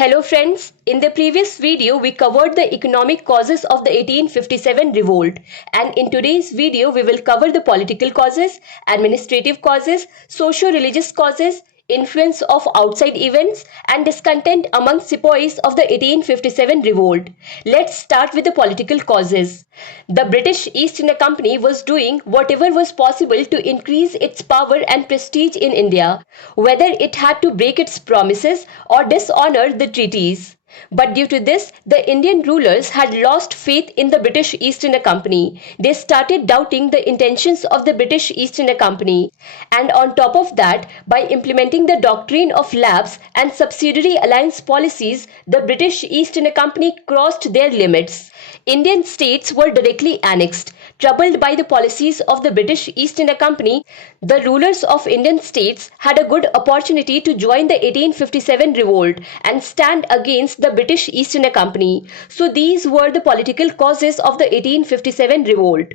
Hello friends, in the previous video we covered the economic causes of the 1857 revolt, and in today's video we will cover the political causes, administrative causes, socio-religious causes, influence of outside events and discontent among sepoys of the 1857 revolt. Let's start with the political causes. The British East India Company was doing whatever was possible to increase its power and prestige in India, whether it had to break its promises or dishonor the treaties. But due to this, the Indian rulers had lost faith in the British East India Company. They started doubting the intentions of the British East India Company. And on top of that, by implementing the doctrine of lapse and subsidiary alliance policies, the British East India Company crossed their limits. Indian states were directly annexed. Troubled by the policies of the British East India Company, the rulers of Indian states had a good opportunity to join the 1857 revolt and stand against the British East India Company. So these were the political causes of the 1857 revolt.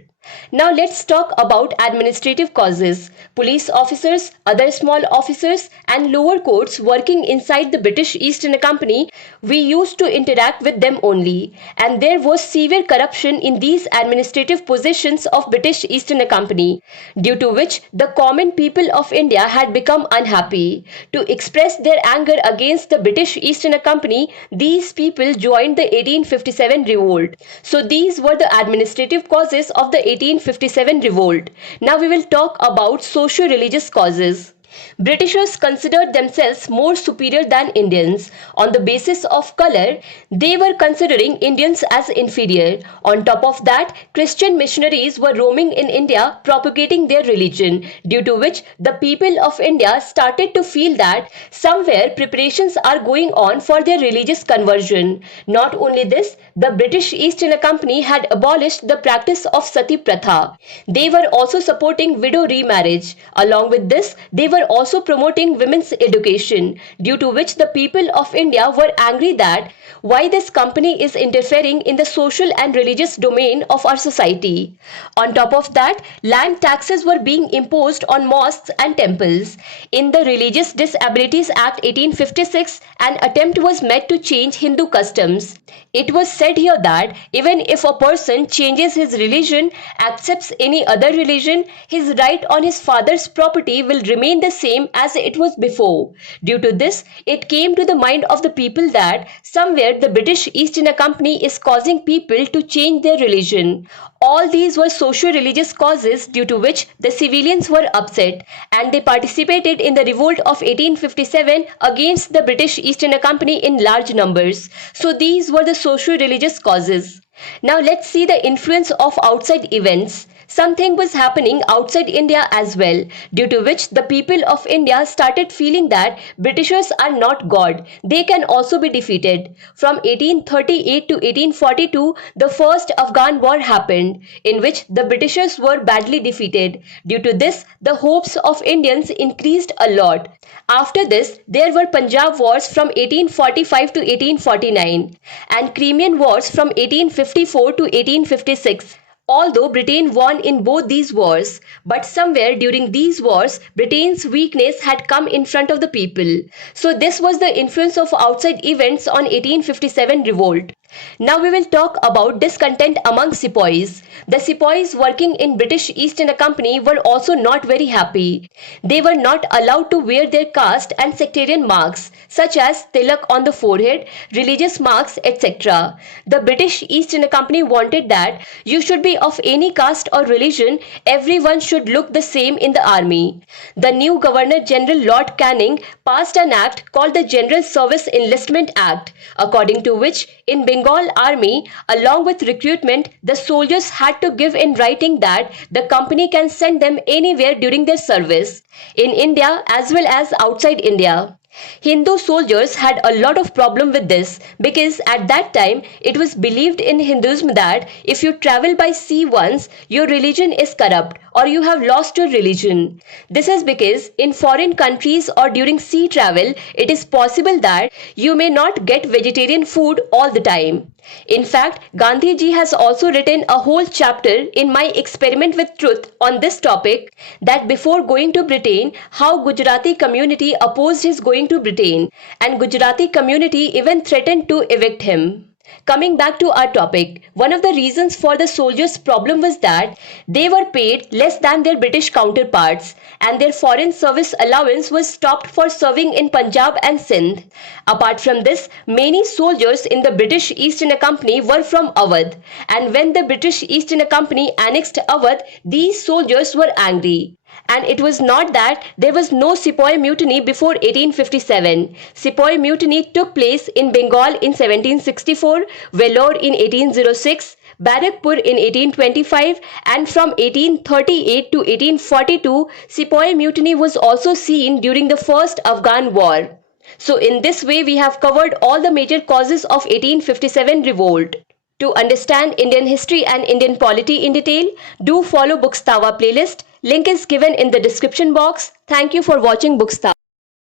Now let's talk about administrative causes. Police officers, other small officers and lower courts working inside the British East India Company, we used to interact with them only, and there was severe corruption in these administrative positions of British East India Company, due to which the common people of India had become unhappy. To express their anger against the British East India Company, these people joined the 1857 revolt. So these were the administrative causes of the 1857 revolt. Now we will talk about socio-religious causes. Britishers considered themselves more superior than Indians. On the basis of color, they were considering Indians as inferior. On top of that, Christian missionaries were roaming in India propagating their religion, due to which the people of India started to feel that somewhere preparations are going on for their religious conversion. Not only this, the British East India Company had abolished the practice of sati pratha. They were also supporting widow remarriage. Along with this, they were also promoting women's education, due to which the people of India were angry that why this company is interfering in the social and religious domain of our society. On top of that, land taxes were being imposed on mosques and temples. In the Religious Disabilities Act 1856, an attempt was made to change Hindu customs. It was said here that even if a person changes his religion, accepts any other religion, his right on his father's property will remain the same as it was before. Due to this, it came to the mind of the people that somewhere the British East India Company is causing people to change their religion. All these were socio-religious causes due to which the civilians were upset, and they participated in the revolt of 1857 against the British East India Company in large numbers. So these were the socio-religious causes. Now let's see the influence of outside events. Something was happening outside India as well, due to which the people of India started feeling that Britishers are not God. They can also be defeated. From 1838 to 1842, the first Afghan war happened, in which the Britishers were badly defeated. Due to this, the hopes of Indians increased a lot. After this, there were Punjab wars from 1845 to 1849 and Crimean wars from 1854 to 1856. Although Britain won in both these wars, but somewhere during these wars, Britain's weakness had come in front of the people. So this was the influence of outside events on 1857 revolt. Now we will talk about discontent among sepoys. The sepoys working in British East India Company were also not very happy. They were not allowed to wear their caste and sectarian marks such as tilak on the forehead, religious marks, etc. The British East India Company wanted that you should be of any caste or religion, everyone should look the same in the army. The new Governor General Lord Canning passed an act called the General Service Enlistment Act, according to which in Bengal Army, along with recruitment, the soldiers had to give in writing that the company can send them anywhere during their service, in India as well as outside India. Hindu soldiers had a lot of problem with this because at that time it was believed in Hinduism that if you travel by sea once, your religion is corrupt or you have lost your religion. This is because in foreign countries or during sea travel, it is possible that you may not get vegetarian food all the time. In fact, Gandhi ji has also written a whole chapter in My Experiment with Truth on this topic, that before going to Britain, how Gujarati community opposed his going going to Britain, and Gujarati community even threatened to evict him. Coming back to our topic, one of the reasons for the soldiers' problem was that they were paid less than their British counterparts, and their foreign service allowance was stopped for serving in Punjab and Sindh. Apart from this, many soldiers in the British East India Company were from Awadh, and when the British East India Company annexed Awadh, these soldiers were angry. And it was not that there was no Sepoy mutiny before 1857. Sepoy mutiny took place in Bengal in 1764, Vellore in 1806, Barakpur in 1825, and from 1838 to 1842, Sepoy mutiny was also seen during the First Afghan War. So in this way, we have covered all the major causes of 1857 revolt. To understand Indian history and Indian polity in detail, do follow Bookstawa playlist. Link is given in the description box. Thank you for watching Bookstawa.